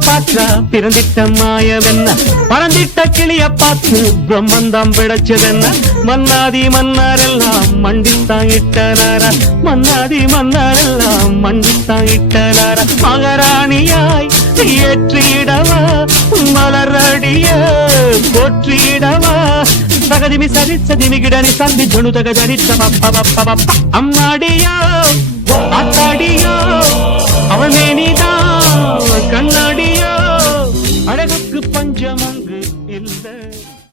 கிளியோபாட்சா பிறந்திட்ட மாயவென்ன பறந்திட்ட கிளிய பார்த்து பிரம்மந்தம் பிழைச்சதென்ன மன்னாதி மன்னாரெல்லாம் மண்டித்தான் இட்டனாரா மன்னாதி மன்னாரெல்லாம் மண்டித்தான் இட்டனாரா மகாராணியாய் ஏற்றிடவா மலரடிய போற்றிடவா சகதிமி சதிச்சதிமி கிடனி சந்தி ஜொணு தக ஜனித்த அம்மாடியோ அத்தாடியோ அவனே